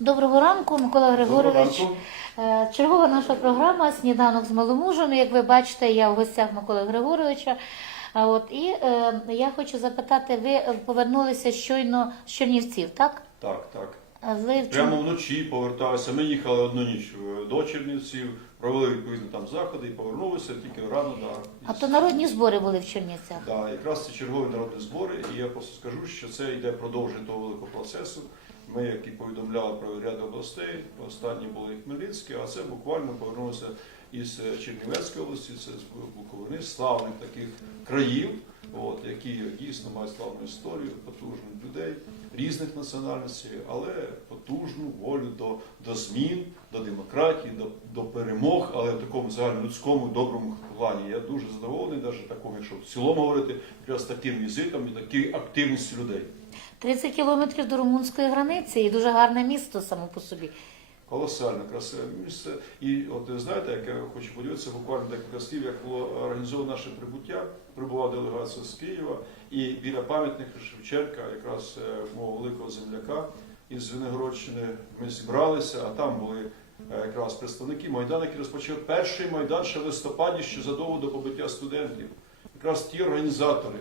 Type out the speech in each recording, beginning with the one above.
Доброго ранку, Микола Григорович. Доброго Е, Чергова наша програма Сніданок з маломужем. Як ви бачите, я в гостях Миколи Григоровича. А От і е, я хочу запитати, ви повернулися щойно з Чернівців, так? Так, так. А Ви в Прямо вночі поверталися. Ми їхали одну ніч е, до Чернівців, провели відповідно там заходи і повернулися тільки рано. Да. А то народні збори були в Чернівцях. Да, якраз це чергові народні збори, і я просто скажу, що це йде продовження того великого процесу. Ми, як і повідомляли про ряд областей, останні були Хмельницькі, а це буквально повернулося із е, Чернівецької області, це з Буковини, славних таких країв, от, які дійсно мають славну історію, потужних людей різних національностей, але потужну волю до, до змін, до демократії, до, до перемог, але в такому загальнолюдському доброму плані. Я дуже задоволений, навіть такому, якщо в цілому говорити, якраз таким візитом і такою активністю людей. 30 кілометрів до румунської границі і дуже гарне місто само по собі. Колосально красиве місце. І от знаєте, як я хочу поділитися буквально декілька слів, як було організовано наше прибуття. Прибула делегація з Києва, і біля пам'ятника Шевченка, якраз е, мого великого земляка із Виногородщини, ми зібралися, а там були е, якраз представники Майдану, який розпочав перший майдан ще в листопаді, ще задовго до побиття студентів. Якраз ті організатори,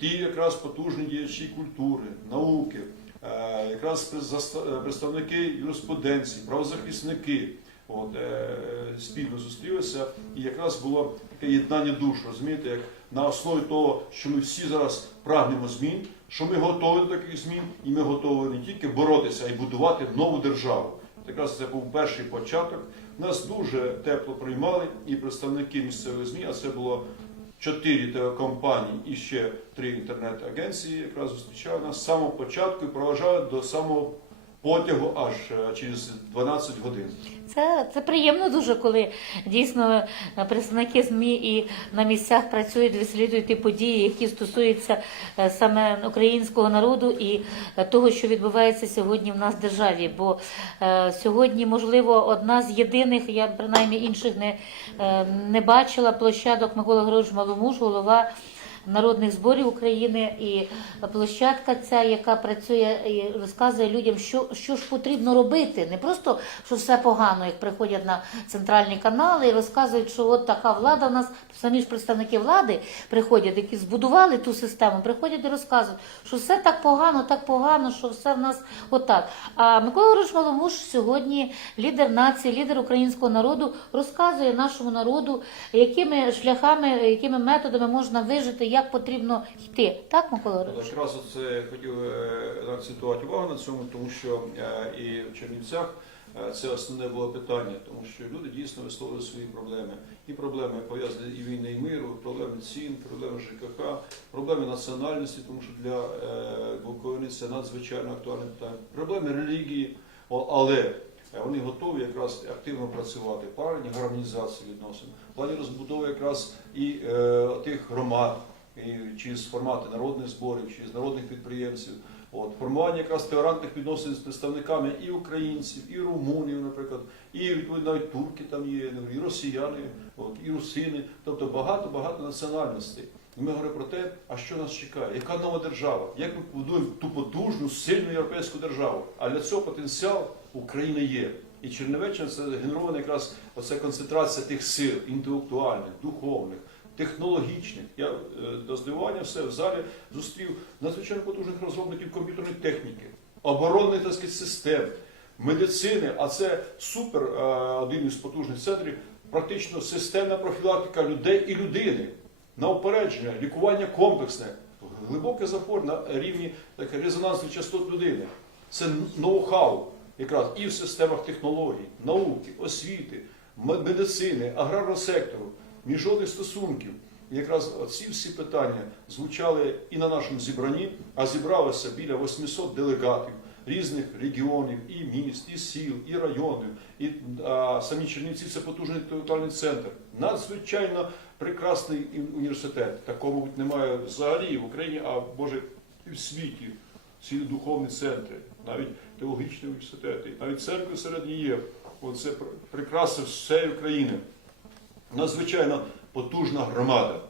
ті якраз потужні діячі культури, науки, е, якраз е, представники юриспруденції, правозахисники. От, е, спільно зустрілися, і якраз було таке єднання душ, розумієте, як на основі того, що ми всі зараз прагнемо змін, що ми готові до таких змін, і ми готові не тільки боротися, а й будувати нову державу. Якраз це був перший початок. Нас дуже тепло приймали і представники місцевих ЗМІ, а це було чотири телекомпанії і ще три інтернет-агенції, якраз зустрічали нас з самого початку і проважали до самого потягу аж е, через 12 годин. Це, це приємно дуже, коли дійсно е, представники ЗМІ і на місцях працюють, вислідують ті події, які стосуються е, саме українського народу і того, що відбувається сьогодні в нас в державі. Бо е, сьогодні, можливо, одна з єдиних, я принаймні інших не, е, не бачила площадок Микола Григорович Маломуж, голова. Народних зборів України і площадка ця, яка працює і розказує людям, що, що ж потрібно робити. Не просто що все погано, як приходять на центральні канали і розказують, що от така влада в нас, самі ж представники влади приходять, які збудували ту систему, приходять і розказують, що все так погано, так погано, що все в нас отак. А Микола Григорович сьогодні лідер нації, лідер українського народу, розказує нашому народу, якими шляхами, якими методами можна вижити, як потрібно йти. Так, Микола От Якраз це хотів е, акцентувати увагу на цьому, тому що е, і в Чернівцях е, це основне було питання, тому що люди дійсно висловили свої проблеми. І проблеми пов'язані і війни, і миру, проблеми цін, проблеми ЖКХ, проблеми національності, тому що для Буковини це надзвичайно актуальне питання, проблеми релігії, але вони готові якраз активно працювати в плані гармонізації відносин, в плані розбудови якраз і тих громад, і через формати народних зборів, через народних підприємців. От, формування якраз толерантних відносин з представниками і українців, і румунів, наприклад, і відповідно навіть турки там є, ну, і росіяни, от, і русини, тобто багато-багато національностей. І ми говоримо про те, а що нас чекає, яка нова держава, як ми побудуємо ту потужну, сильну європейську державу. А для цього потенціал України є. І Чернівеччина це генерована якраз оця концентрація тих сил інтелектуальних, духовних, технологічних. Я е, до здивування все в залі зустрів надзвичайно потужних розробників комп'ютерної техніки, оборонних так сказати, систем, медицини. А це супер е, один із потужних центрів, практично системна профілактика людей і людини на упередження, лікування комплексне, глибокий запор на рівні резонансних частот людини. Це ноу-хау якраз і в системах технологій, науки, освіти, медицини, аграрного сектору, міжнародних стосунків. І якраз ці всі питання звучали і на нашому зібранні, а зібралося біля 800 делегатів різних регіонів, і міст, і сіл, і районів, і а, самі Чернівці це потужний інтелектуальний центр. Надзвичайно прекрасний університет. Такого мабуть, немає взагалі в Україні, а може і в світі. Ці духовні центри, навіть теологічні університети, навіть церкви серед є. Оце пр- прикраса всієї України. Надзвичайно потужна громада,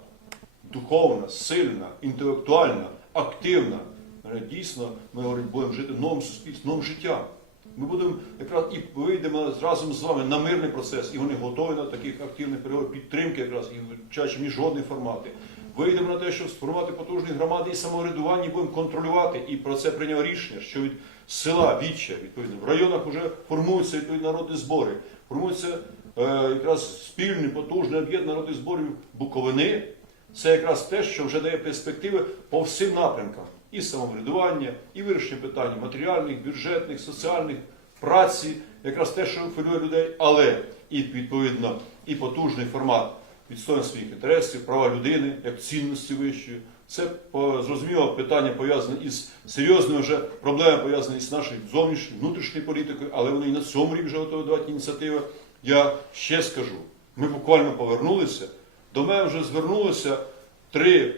духовна, сильна, інтелектуальна, активна. Е, Дійсно, ми говоримо, будемо жити новим суспільством, новим життям. Ми будемо якраз і вийдемо разом з вами на мирний процес, і вони готові на таких активних переговорів підтримки, якраз і вчачі міжнародні формати. Вийдемо на те, щоб сформувати потужні громади і самоврядування, і будемо контролювати. І про це прийняв рішення, що від села Віччя, відповідно, в районах вже формуються відповідні народні збори, формуються якраз спільні, потужні об'єднані народні зборів Буковини. Це якраз те, що вже дає перспективи по всім напрямкам і самоврядування, і вирішення питань матеріальних, бюджетних, соціальних, праці, якраз те, що хвилює людей, але і відповідно і потужний формат відстоювання своїх інтересів, права людини як цінності вищої. Це зрозуміло питання пов'язане із серйозними вже проблемами, пов'язані з нашою зовнішньою внутрішньою політикою, але вони і на цьому рівні вже готові давати ініціативи. Я ще скажу, ми буквально повернулися. До мене вже звернулося три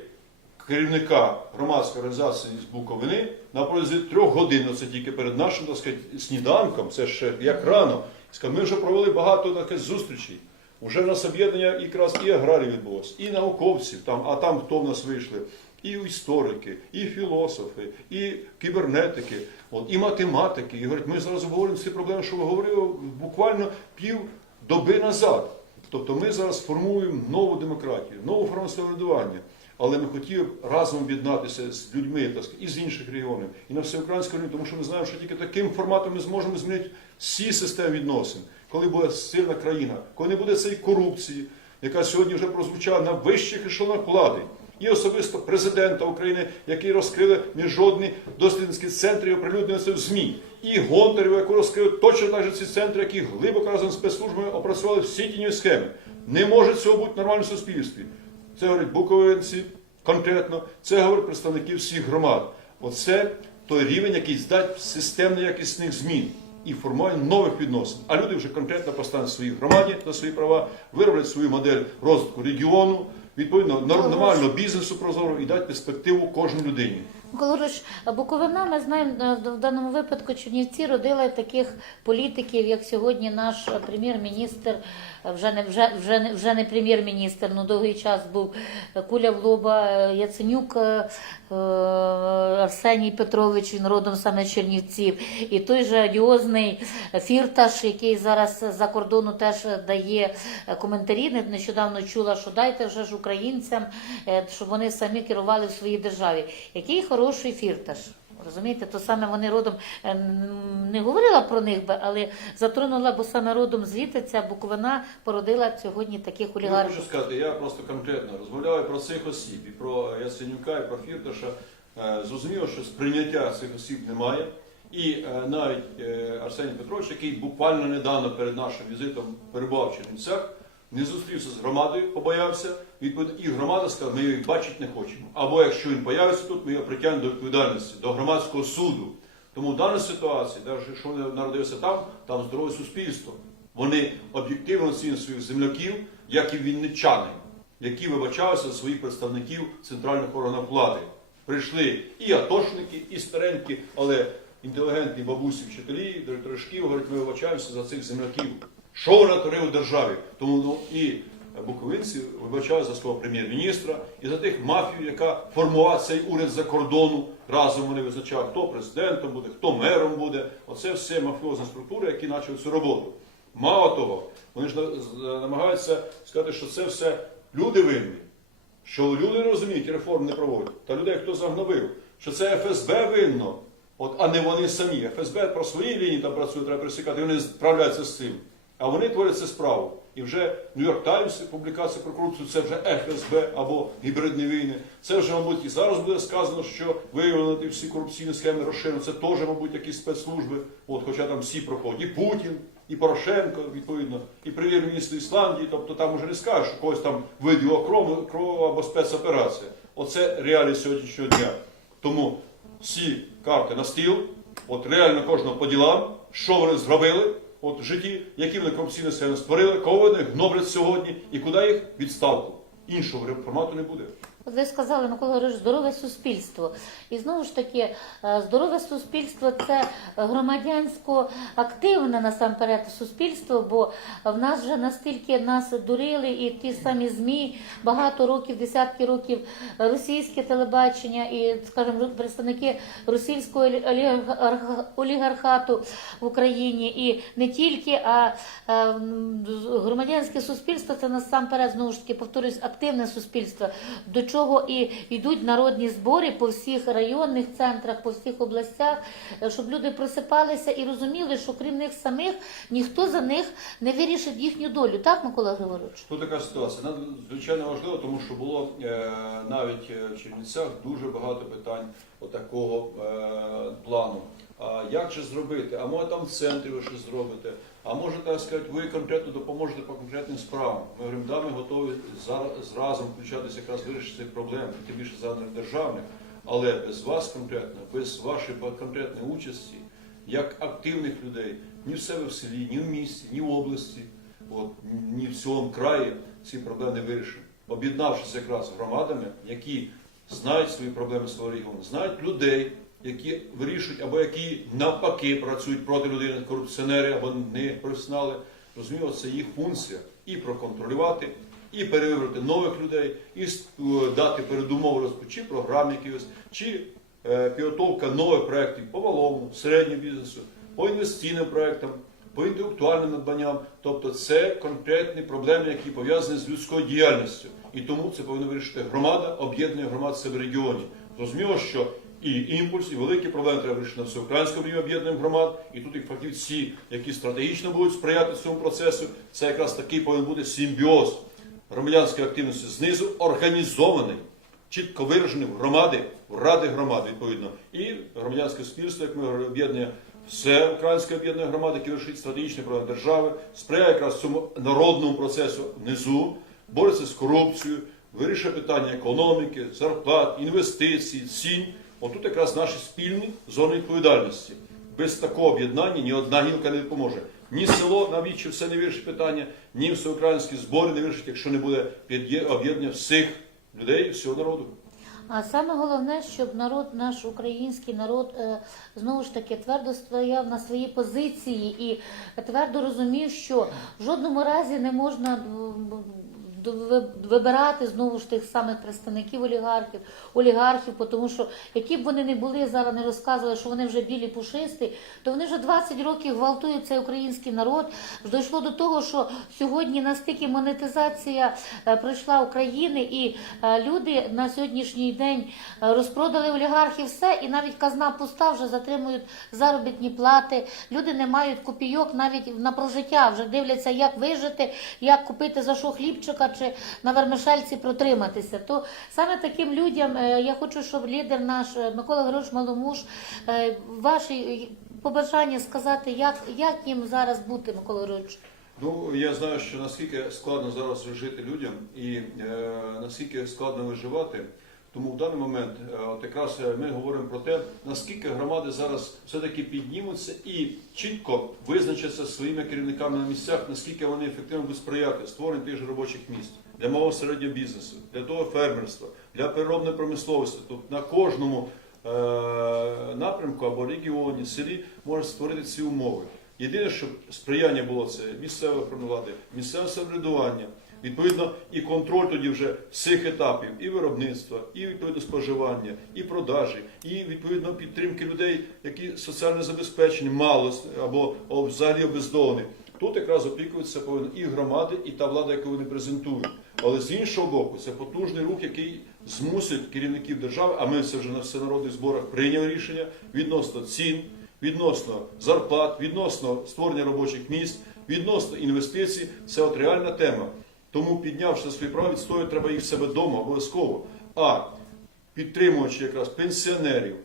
керівника громадської організації з Буковини на протязі трьох годин, це тільки перед нашим так сказати, сніданком, це ще як рано. Ми вже провели багато таких зустрічей. Уже в нас об'єднання якраз і аграрів відбулося, і науковців, там, а там хто в нас вийшли, і історики, і філософи, і кібернетики, от, і математики. І говорять, ми зараз обговорюємо ці проблеми, що ви говорили буквально пів доби назад. Тобто ми зараз формуємо нову демократію, нову форму самоврядування. Але ми хотіли б разом об'єднатися з людьми так сказати, із інших регіонів і на всеукраїнському рівні, тому що ми знаємо, що тільки таким форматом ми зможемо змінити всі системи відносин, коли буде сильна країна, коли не буде цієї корупції, яка сьогодні вже прозвучала на вищих ешелонах влади. І особисто президента України, який розкрили міжнародні дослідницькі центри і оприлюднили це в ЗМІ, і Гонтарєва, яку розкрили точно так же ці центри, які глибоко разом з спецслужбами опрацювали всі тіньові схеми. Не може цього бути в нормальному суспільстві. Це говорять буковинці конкретно, це говорять представники всіх громад. Оце той рівень, який здать системно якісних змін і формування нових відносин. А люди вже конкретно поставлять в своїй громаді на свої права, вироблять свою модель розвитку регіону, відповідно нормального бізнесу прозоро і дати перспективу кожній людині. Колориш, Буковина, ми знаємо е, в даному випадку Чернівці родила таких політиків, як сьогодні наш прем'єр-міністр, е, вже не вже, вже не вже не прем'єр-міністр, ну довгий час був е, Куля в лоба, е, Яценюк Арсеній Петрович, він родом саме Чернівців, і той же одіозний Фірташ, який зараз за кордону теж дає коментарі. Нещодавно чула, що дайте вже ж українцям, щоб вони самі керували в своїй державі. Який хороший фірташ. Розумієте, то саме вони родом е, не говорила про них, але затронула, бо саме родом звідти ця Буковина породила сьогодні таких Я олігархів. хочу сказати, я просто конкретно розмовляю про цих осіб, і про Яценюка, і про Фірташа. Е, Зрозуміло, що сприйняття цих осіб немає. І е, навіть Арсеній Петрович, який буквально недавно перед нашим візитом перебував в Чернівцях, не зустрівся з громадою, побоявся. І громада сказала, ми її бачити не хочемо. Або якщо він появиться тут, ми його притягнемо до відповідальності, до громадського суду. Тому в даній ситуації, навіть якщо він народився там, там здорове суспільство. Вони об'єктивно оцінюють своїх земляків, як і вінничани, які вибачалися за своїх представників центральних органів влади. Прийшли і атошники, і старенькі, але інтелігентні бабусі, вчителі, директори шкіл, говорять, ми вибачаємося за цих земляків. Що вони творили в державі? Тому ну, і буковинці вибачають за свого прем'єр-міністра і за тих мафію, яка формувала цей уряд за кордону. Разом вони визначали, хто президентом буде, хто мером буде. Оце все мафіозні структури, які почали цю роботу. Мало того, вони ж намагаються сказати, що це все люди винні, що люди не розуміють реформ не проводять. Та людей хто загнобив, що це ФСБ винно, от, а не вони самі. ФСБ про свої лінії там працює, треба присікати, і вони справляються з цим. А вони творять цю справу. І вже Нью-Йорк Таймс, публікація про корупцію, це вже ФСБ або гібридні війни. Це вже, мабуть, і зараз буде сказано, що виявлено ті всі корупційні схеми розширені. Це теж, мабуть, якісь спецслужби. От, хоча там всі проходять. І Путін, і Порошенко, відповідно, і прем'єр-міністр Ісландії. Тобто там уже не скажеш, що когось там виділо кров, кров або спецоперація. Оце реалії сьогоднішнього дня. Тому всі карти на стіл, от реально кожного по ділам, що вони зробили от, в житті, які вони корупційні схеми створили, кого вони гноблять сьогодні і куди їх відставку. Іншого формату не буде. От ви сказали, Микола Григорович, здорове суспільство. І знову ж таки, е, здорове суспільство це громадянсько активне насамперед суспільство, бо в нас вже настільки нас дурили, і ті самі ЗМІ багато років, десятки років російське телебачення і, скажімо, представники російського олігархату в Україні, і не тільки, а е, громадянське суспільство це насамперед знову ж таки повторюсь, активне суспільство, до чого і йдуть народні збори по всіх районних центрах, по всіх областях, е, щоб люди просипалися і розуміли, що крім них самих ніхто за них не вирішить їхню долю. Так, Микола Григорович? Тут така ситуація. Надзвичайно важливо, тому що було е, навіть е, в Чернівцях дуже багато питань отакого плану. А як же зробити? А може там в центрі ви щось зробите? А може, так сказати, ви конкретно допоможете по конкретним справам. Ми говоримо, да, ми готові зразу включатися якраз вирішити цих проблем, тим більше за державних, але без вас конкретно, без вашої конкретної участі, як активних людей, ні в себе в селі, ні в місті, ні в області, от, ні в цілому краї ці проблеми не вирішимо. Об'єднавшись якраз громадами, які знають свої проблеми свого регіону, знають людей, які вирішують або які навпаки працюють проти людини, корупціонери або не професіонали. Розуміло, це їх функція і проконтролювати, і перевибрати нових людей, і е, дати передумови розпочи чи програм якихось, чи е, підготовка нових проєктів по малому, середньому бізнесу, по інвестиційним проєктам, по інтелектуальним надбанням. Тобто це конкретні проблеми, які пов'язані з людською діяльністю. І тому це повинна вирішити громада, об'єднання громад себе регіоні. Зрозуміло, що і імпульс, і великі проблеми треба вирішити на всеукраїнському рівні об'єднанням громад. І тут і фахівці, які стратегічно будуть сприяти цьому процесу, це якраз такий повинен бути симбіоз громадянської активності знизу, організований, чітко виражений в громади, в ради громад, відповідно, і громадянське суспільство, як ми говорили, об'єднання все українське об'єднання громади, яке вирішить стратегічні проблеми держави, сприяє якраз цьому народному процесу внизу, бореться з корупцією, вирішує питання економіки, зарплат, інвестицій, цін. Отут якраз наші спільні зони відповідальності. Без такого об'єднання ні одна гілка не допоможе. Ні село навіщо все не вирішить питання, ні всеукраїнські збори не вирішить, якщо не буде об'єднання всіх людей, всього народу. А саме головне, щоб народ, наш український народ, е, знову ж таки твердо стояв на своїй позиції і твердо розумів, що в жодному разі не можна вибирати знову ж тих самих представників олігархів, олігархів, тому що які б вони не були зараз, не розказували, що вони вже білі пушисті, то вони вже 20 років гвалтують цей український народ. Дійшло до того, що сьогодні настільки монетизація е, пройшла України, і е, люди на сьогоднішній день е, розпродали олігархів все, і навіть казна пуста вже затримують заробітні плати. Люди не мають копійок навіть на прожиття. Вже дивляться, як вижити, як купити за що хлібчика чи на вермишельці протриматися. То саме таким людям е, я хочу, щоб лідер наш е, Микола Григорович Маломуш, е, ваші побажання сказати, як, як їм зараз бути, Микола Григорович? Ну, я знаю, що наскільки складно зараз жити людям і е, наскільки складно виживати. Тому в даний момент, е, от якраз е, ми говоримо про те, наскільки громади зараз все-таки піднімуться і чітко визначаться своїми керівниками на місцях, наскільки вони ефективно будуть сприяти створенню тих же робочих місць для малого середнього бізнесу, для того фермерства, для переробної промисловості. Тобто на кожному е, напрямку або регіоні, селі може створити ці умови. Єдине, щоб сприяння було це місцеве влади, місцеве самоврядування, відповідно, і контроль тоді вже всіх етапів і виробництва, і відповідно споживання, і продажі, і відповідно підтримки людей, які соціально забезпечені, мало або взагалі обездолені. Тут якраз опікуються повинні і громади, і та влада, яку вони презентують. Але з іншого боку, це потужний рух, який змусить керівників держави, а ми це вже на всенародних зборах прийняли рішення відносно цін, відносно зарплат, відносно створення робочих місць, відносно інвестицій. Це от реальна тема. Тому піднявши свої права, відстоювати треба їх в себе вдома обов'язково. А підтримуючи якраз пенсіонерів,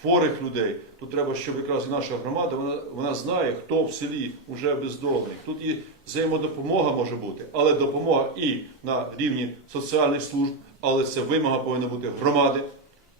хворих людей, то треба, щоб якраз і наша громада вона, вона знає, хто в селі вже бездомний. Тут і взаємодопомога може бути, але допомога і на рівні соціальних служб, але це вимога повинна бути громади,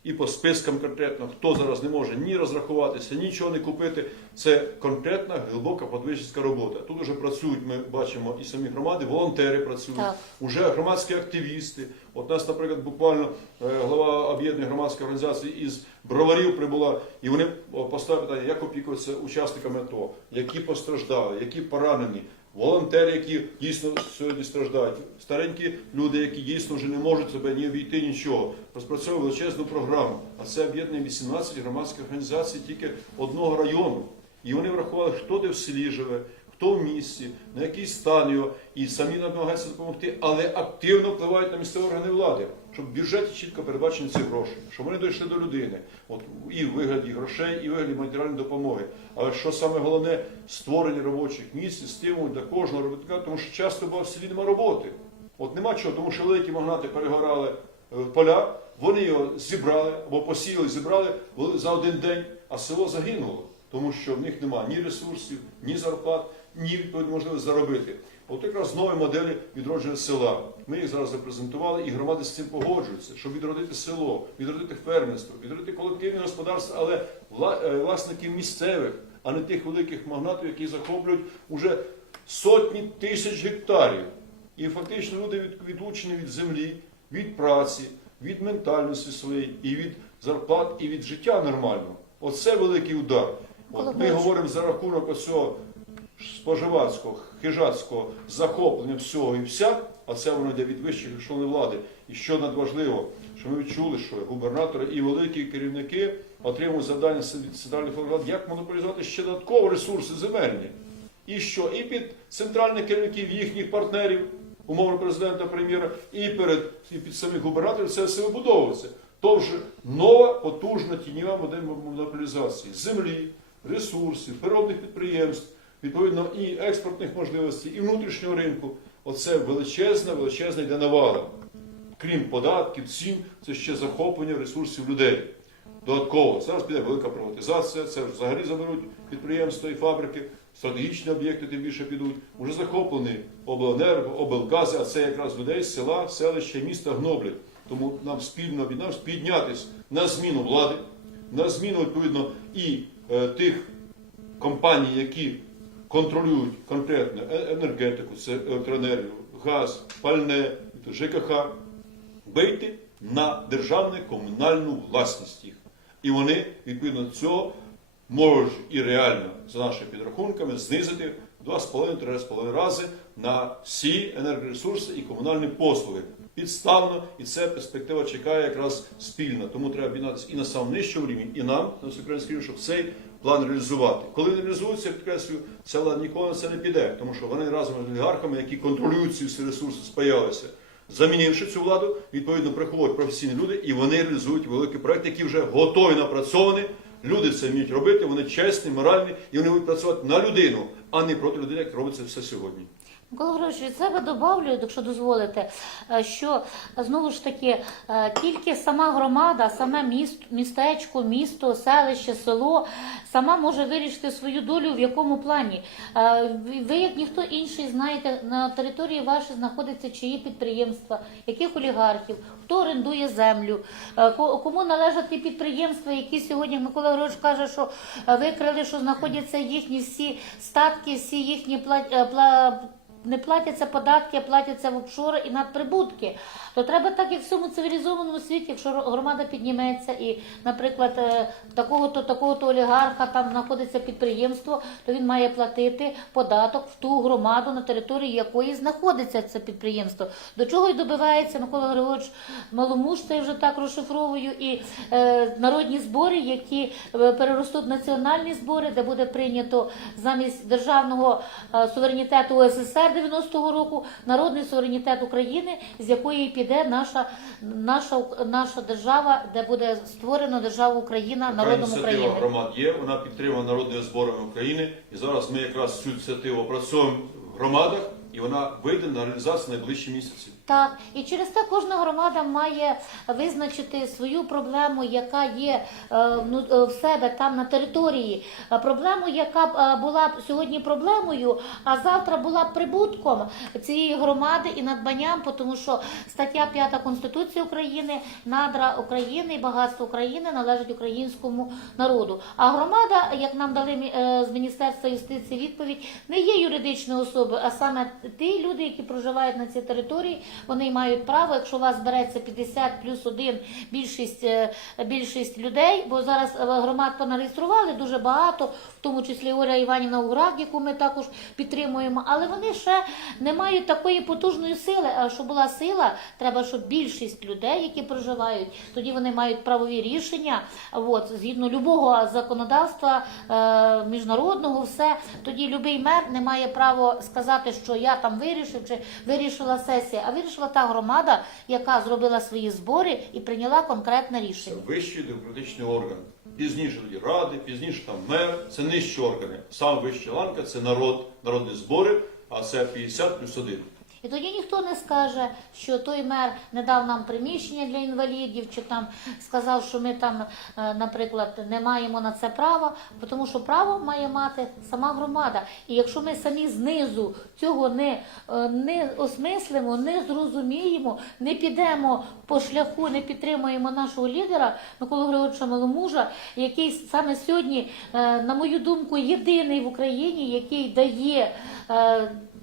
і по спискам конкретно, хто зараз не може ні розрахуватися, нічого не купити. Це конкретна глибока подвижницька робота. Тут вже працюють, ми бачимо і самі громади, волонтери працюють, Так. уже громадські активісти. От нас, наприклад, буквально е, голова об'єднаної громадської організації із броварів прибула, і вони поставили питання, як опікуватися учасниками АТО, які постраждали, які поранені. Волонтери, які дійсно сьогодні страждають, старенькі люди, які дійсно вже не можуть себе ні обійти, нічого, Розпрацьовує величезну програму. А це об'єднує 18 громадських організацій тільки одного району. І вони врахували, хто де в селі живе, хто в місті, на який стан його, і самі намагаються допомогти, але активно впливають на місцеві органи влади, щоб в бюджеті чітко передбачені ці гроші, щоб вони дійшли до людини, от і в вигляді грошей, і в вигляді матеріальної допомоги. Але що саме головне створення робочих місць, стимул для кожного робітника, тому що часто в селі немає роботи. От нема чого, тому що великі магнати перегорали е, поля, вони його зібрали або посіяли, зібрали за один день, а село загинуло, тому що в них немає ні ресурсів, ні зарплат, ні відповідно можливості заробити. От якраз нові моделі відродження села. Ми їх зараз запрезентували, і громади з цим погоджуються, щоб відродити село, відродити фермерство, відродити колективне господарство, але е, власників місцевих, а не тих великих магнатів, які захоплюють уже сотні тисяч гектарів. І фактично люди відлучені від землі, від праці, від ментальності своєї, і від зарплат, і від життя нормального. Оце великий удар. От ми говоримо за рахунок оцього споживацького, хижацького захоплення всього і вся, а це воно йде від вищих ешелонів влади. І що надважливо, що ми відчули, що губернатори і великі керівники отримують завдання від центральних влад, як монополізувати ще додатково ресурси земельні. І що? І під центральних керівників їхніх партнерів, умовно президента, прем'єра, і перед і під самих губернаторів це все вибудовується. То вже нова потужна тіньова модель монополізації землі, ресурсів, природних підприємств, відповідно і експортних можливостей, і внутрішнього ринку. Оце величезна, величезна йде навала. Крім податків, цін, це ще захоплення ресурсів людей. Додатково зараз піде велика приватизація, це взагалі заберуть підприємства і фабрики, стратегічні об'єкти тим більше підуть. Уже захоплені обленерго, облгази, а це якраз людей з села, селища, і міста гноблять. Тому нам спільно об'єднався піднятись на зміну влади, на зміну відповідно і е, тих компаній, які контролюють конкретно е- енергетику, це електроенергію, газ, пальне, ЖКХ, вийти на державну комунальну власність їх. І вони, відповідно до цього, можуть і реально, за нашими підрахунками, знизити в 2,5-3,5 рази на всі енергоресурси і комунальні послуги. Підставно, і це перспектива чекає якраз спільно. Тому треба об'єднатися і на самому нижчому рівні, і нам, на всеукраїнський рівень, щоб цей план реалізувати. Коли не реалізується, я підкреслюю, ця влада ніколи на це не піде, тому що вони разом з олігархами, які контролюють ці всі ресурси, спаялися. Замінивши цю владу, відповідно приходять професійні люди, і вони реалізують великі проекти, які вже готові напрацьовані. Люди це вміють робити, вони чесні, моральні, і вони будуть працювати на людину, а не проти людини, як робиться все сьогодні. Микола Григорович, від себе добавлю, якщо дозволите, е, що знову ж таки е, тільки сама громада, саме міст, містечко, місто, селище, село сама може вирішити свою долю в якому плані. Е, ви- як ніхто інший, знаєте, на території вашої знаходяться чиї підприємства, яких олігархів, хто орендує землю, ко- кому належать ті підприємства, які сьогодні Микола Григорович каже, що викрили, що знаходяться їхні всі статки, всі їхні пла- не платяться податки, а платяться в офшори і надприбутки. То треба так, як в всьому цивілізованому світі, якщо громада підніметься і, наприклад, е, такого-то, такого-то олігарха там знаходиться підприємство, то він має платити податок в ту громаду, на території якої знаходиться це підприємство. До чого й добивається Микола Григорович Маломуш, це вже так розшифровую, і е, народні збори, які е, переростуть в національні збори, де буде прийнято замість державного е, суверенітету УССР 90-го року народний суверенітет України, з якої піде наша, наша, наша держава, де буде створено держава Україна Така народом України. громад є, вона підтримана народними зборами України. І зараз ми якраз цю ініціативу опрацьовуємо в громадах, і вона вийде на реалізацію найближчі місяці. Так, і через те кожна громада має визначити свою проблему, яка є е, ну, е, в себе там на території. Е, Проблему, яка була сьогодні проблемою, а завтра була прибутком цієї громади і надбанням, тому що стаття 5 Конституції України, надра України і багатство України належить українському народу. А громада, як нам дали з Міністерства юстиції відповідь, не є юридичною особою, а саме ті люди, які проживають на цій території, вони мають право, якщо у вас збереться 50 плюс один більшість, е, більшість людей, бо зараз е, громад понареєстрували дуже багато, в тому числі Оля Іванівна Уграк, яку ми також підтримуємо, але вони ще не мають такої потужної сили. А щоб була сила, треба, щоб більшість людей, які проживають, тоді вони мають правові рішення. От, згідно любого законодавства е, міжнародного, все тоді любий мер не має права сказати, що я там вирішив чи вирішила сесія, а вирішила та громада, яка зробила свої збори і прийняла конкретне рішення. Це вищий демократичний орган. Пізніше тоді ради, пізніше там мер, це нижчі органи. Сам вища ланка це народ, народні збори, а це 50 плюс 1. І тоді ніхто не скаже, що той мер не дав нам приміщення для інвалідів, чи там сказав, що ми там, е, наприклад, не маємо на це права, тому що право має мати сама громада. І якщо ми самі знизу цього не, е, не осмислимо, не зрозуміємо, не підемо по шляху, не підтримуємо нашого лідера Миколу Григоровича Маломужа, який саме сьогодні, е, на мою думку, єдиний в Україні, який дає.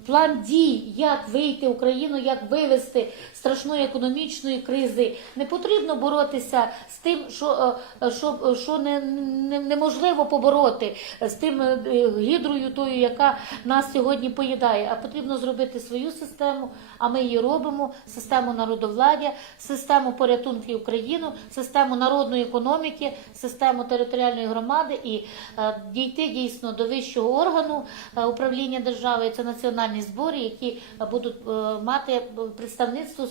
Е, План дій, як вийти Україну, як вивести страшної економічної кризи. Не потрібно боротися з тим, що, е, що, що не, не, неможливо побороти, з тим е, гідрою, тою, яка нас сьогодні поїдає. А потрібно зробити свою систему, а ми її робимо: систему народовладдя, систему порятунки Україну, систему народної економіки, систему територіальної громади і е, дійти дійсно до вищого органу е, управління держави. Це національні збори, які е, будуть е, мати е, представництво. з-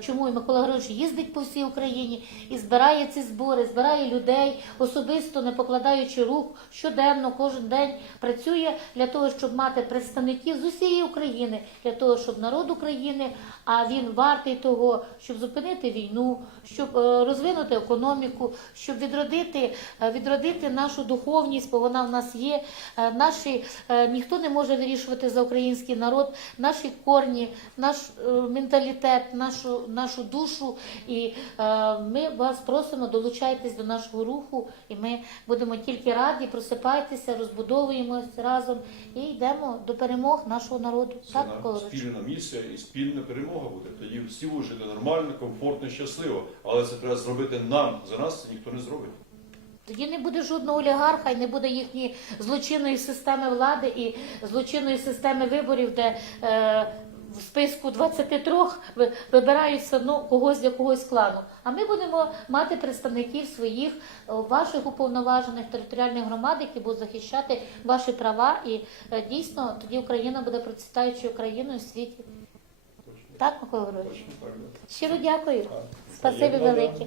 Чому і Микола Григорович їздить по всій Україні і збирає ці збори, збирає людей особисто, не покладаючи рук щоденно, кожен день працює для того, щоб мати представників з усієї України, для того, щоб народ України, а він вартий того, щоб зупинити війну, щоб розвинути економіку, щоб відродити, відродити нашу духовність, бо вона в нас є. Наші ніхто не може вирішувати за український народ, наші корні, наш е, менталітет, нашу, нашу душу. І е, ми вас просимо, долучайтесь до нашого руху, і ми будемо тільки раді, просипайтеся, розбудовуємося разом і йдемо до перемог нашого народу. Це Так, на- спільна місія і спільна перемога буде. Тоді всі будуть жити нормально, комфортно, щасливо. Але це треба зробити нам. За нас це ніхто не зробить. Тоді не буде жодного олігарха і не буде їхньої злочинної системи влади і злочинної системи виборів, де е, в списку 23 ви- вибирають все одно когось для когось клану. А ми будемо мати представників своїх е, ваших уповноважених територіальних громад, які будуть захищати ваші права. І е, дійсно тоді Україна буде процвітаючою країною в світі. Так, Микола Григорович? Щиро дякую. Спасибі велике.